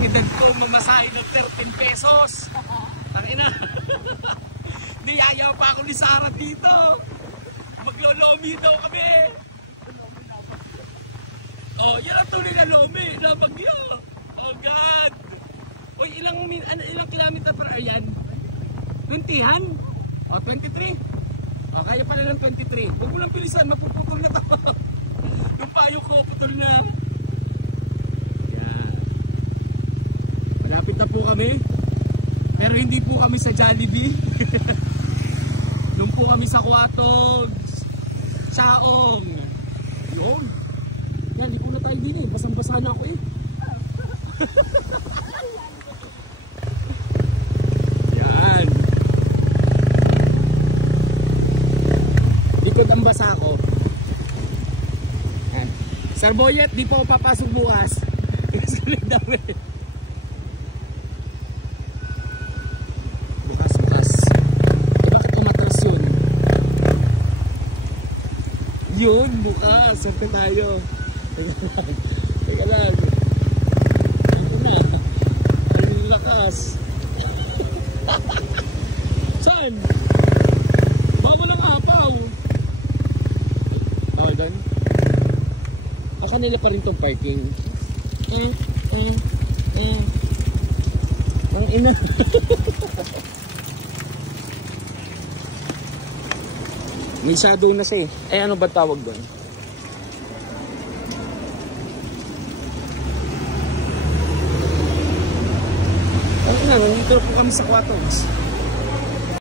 edad ko mamasahe ng 13 pesos. Tangina. Niyaya pa ako ni Sarah dito. Maglolomi daw kami. Oh, yan ang tuloy na lomi na bagyo. Oh God. Uy, ilang kilometer per hour yan? 20-han? O, 23? O, kaya pala ng 23. Huwag mo lang bilisan, magpuputol na to. Yung payo ko, putol na. Yan. Malapit na po kami. Pero hindi po kami sa Jollibee. Doon po kami sa Kuatog, Chaong. Yun. Yan, hindi po na tayo din eh. Basang-basa na ako eh. Yan. Likod ang basa ko. Yan. Sir Boyet, di po ako papasok bukas. Kasi nagdami. Bukas. Bakit umatras yun? Yun, bukas. Sarte tayo. Teka lang. Ito na. Ang lakas. Saan? Bago lang apaw. Oh, doon. Kanila pa rin tong parking. Ang ina. May shadow na siya eh. Ano ba tawag doon? Nandito na po kami sa Quatogs.